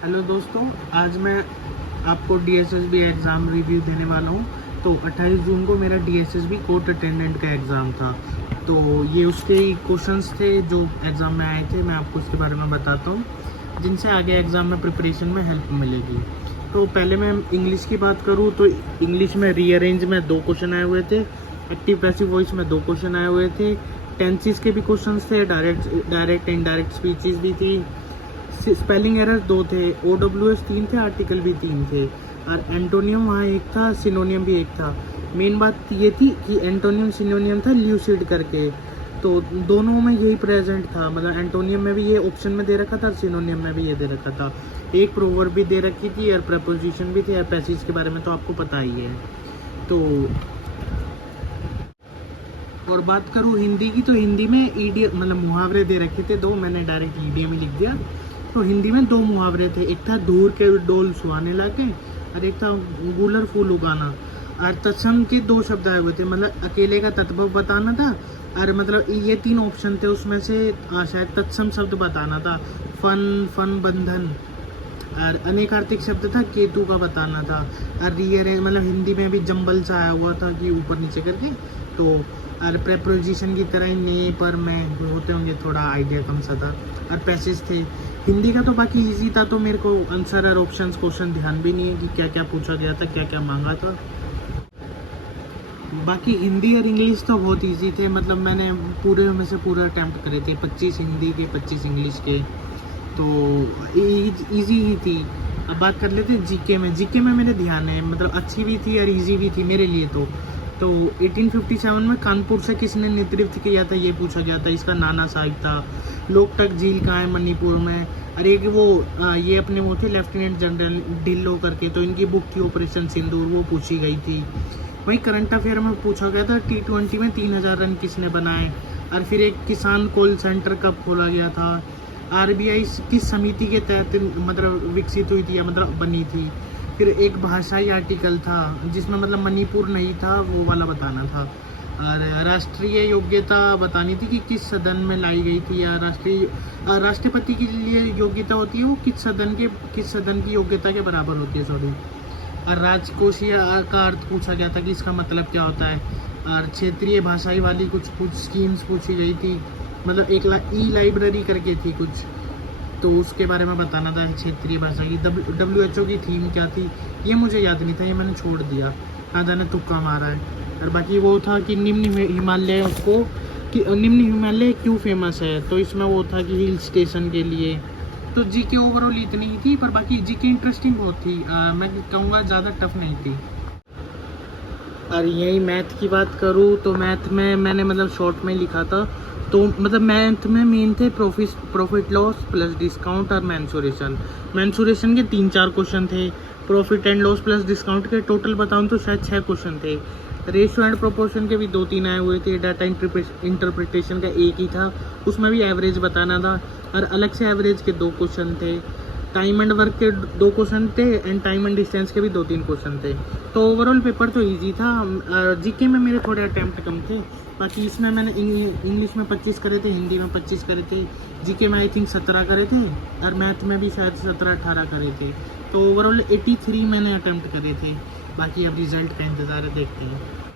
Hello दोस्तों, आज मैं आपको डीएसएसबी एग्ज़ाम रिव्यू देने वाला हूँ। तो 28 जून को मेरा डीएसएसबी कोर्ट अटेंडेंट का एग्ज़ाम था। तो ये उसके ही क्वेश्चंस थे जो एग्ज़ाम में आए थे। मैं आपको उसके बारे में बताता हूँ, जिनसे आगे एग्ज़ाम में प्रिपरेशन में हेल्प मिलेगी। तो पहले मैं इंग्लिश की बात करूँ तो इंग्लिश में रीअरेंज में 2 क्वेश्चन आए हुए थे। एक्टिव पैसिव वॉइस में 2 क्वेश्चन आए हुए थे। टेंसेस के भी क्वेश्चंस थे। डायरेक्ट इनडायरेक्ट स्पीचेस भी थी। स्पेलिंग एरर 2 थे। OWS 3 थे। आर्टिकल भी 3 थे। और एंटोनियम वहाँ एक था, सिनोनियम भी एक था। मेन बात ये थी कि एंटोनियम सिनोनियम था ल्यूसिड करके। तो दोनों में यही प्रेजेंट था, मतलब एंटोनियम में भी ये ऑप्शन में दे रखा था और सिनोनियम में भी ये दे रखा था। एक प्रोवर्ब भी दे रखी थी और प्रपोजिशन भी थे। और पैसेज के बारे में तो आपको पता ही है। तो और बात करूँ हिंदी की, तो हिंदी में ईडियम मतलब मुहावरे दे रखे थे 2। मैंने डायरेक्ट ईडियम ही लिख दिया। तो हिंदी में 2 मुहावरे थे। एक था दूर के डोल सुहाने लागे और एक था गूलर फूल उगाना। और तत्सम के 2 शब्द आए हुए थे, मतलब अकेले का तत्व बताना था। और मतलब ये 3 ऑप्शन थे, उसमें से शायद तत्सम शब्द बताना था। फन बंधन। और अनेकार्थिक शब्द था केतु का बताना था। और रीअरेंज मतलब हिंदी में भी जंबल सा आया हुआ था कि ऊपर नीचे करके। तो और प्रेपोजिशन की तरह ही ने पर में होते होंगे, थोड़ा आइडिया कम सा था। और पैसेज थे हिंदी का, तो बाकी इजी था। तो मेरे को आंसर और ऑप्शंस क्वेश्चन ध्यान भी नहीं है कि क्या क्या पूछा गया था, क्या क्या मांगा था। बाकी हिंदी और इंग्लिश तो बहुत इजी थे, मतलब मैंने पूरे में से पूरा अटैम्प्ट करे थे। 25 हिंदी के, 25 इंग्लिश के। तो इजी ही थी। अब बात कर लेते हैं जीके में। जीके में मेरे ध्यान है, मतलब अच्छी भी थी और इजी भी थी मेरे लिए। तो 1857 में कानपुर से किसने नेतृत्व किया था, ये पूछा गया था। इसका नाना साहिब था। लोकटक झील कहाँ है, मणिपुर में। और एक वो ये अपने वो थे लेफ्टिनेंट जनरल ढिल्लो करके, तो इनकी बुक थी ऑपरेशन सिंदूर, वो पूछी गई थी। वहीं करंट अफेयर में पूछा गया था T20 में 3000 रन किसने बनाए। और फिर एक किसान कॉल सेंटर कब खोला गया था। आरबीआई किस समिति के तहत मतलब विकसित हुई थी या मतलब बनी थी। फिर एक भाषाई आर्टिकल था जिसमें मतलब मणिपुर नहीं था, वो वाला बताना था। और राष्ट्रीय योग्यता बतानी थी कि किस सदन में लाई गई थी। या राष्ट्रपति के लिए योग्यता होती है वो किस सदन की योग्यता के बराबर होती है, सॉरी। और राजकोषीय का अर्थ पूछा गया था कि इसका मतलब क्या होता है। और क्षेत्रीय भाषाई वाली कुछ स्कीम्स पूछी गई थी, मतलब एक ई लाइब्रेरी करके थी कुछ, तो उसके बारे में बताना था। क्षेत्रीय भाषा की WHO की थीम क्या थी, ये मुझे याद नहीं था, ये मैंने छोड़ दिया, कहाँ जाने तुक्का मारा है। और बाकी वो था कि निम्न हिमालय क्यों फेमस है, तो इसमें वो था कि हिल स्टेशन के लिए। तो जीके ओवरऑल इतनी ही थी, पर बाकी जीके इंटरेस्टिंग बहुत थी। मैं कहूँगा ज़्यादा टफ नहीं थी। और यही मैथ की बात करूँ तो मैथ में मैंने मतलब शॉर्ट में लिखा था। तो मतलब मैथ में मेन थे प्रॉफिट लॉस प्लस डिस्काउंट और मैंसुरेशन के 3-4 क्वेश्चन थे। Profit and loss plus discount के टोटल बताऊँ तो शायद 6 क्वेश्चन थे। रेशियो एंड प्रोपोर्शन के भी 2-3 आए हुए थे। डाटा इंटरप्रिटेशन का एक ही था, उसमें भी एवरेज बताना था। और अलग से एवरेज के 2 क्वेश्चन थे। टाइम एंड वर्क के 2 क्वेश्चन थे। एंड टाइम एंड डिस्टेंस के भी 2-3 क्वेश्चन थे। तो ओवरऑल पेपर तो इजी था। जीके में मेरे थोड़े अटैम्प्ट कम थे। बाकी इसमें मैंने इंग्लिश में 25 करे थे, हिंदी में 25 करे थे, जीके में आई थिंक 17 करे थे। और मैथ में भी शायद 17-18 करे थे। तो ओवरऑल 83 मैंने अटैम्प्ट करे थे। बाकी अब रिजल्ट का इंतज़ार है, देखते हैं।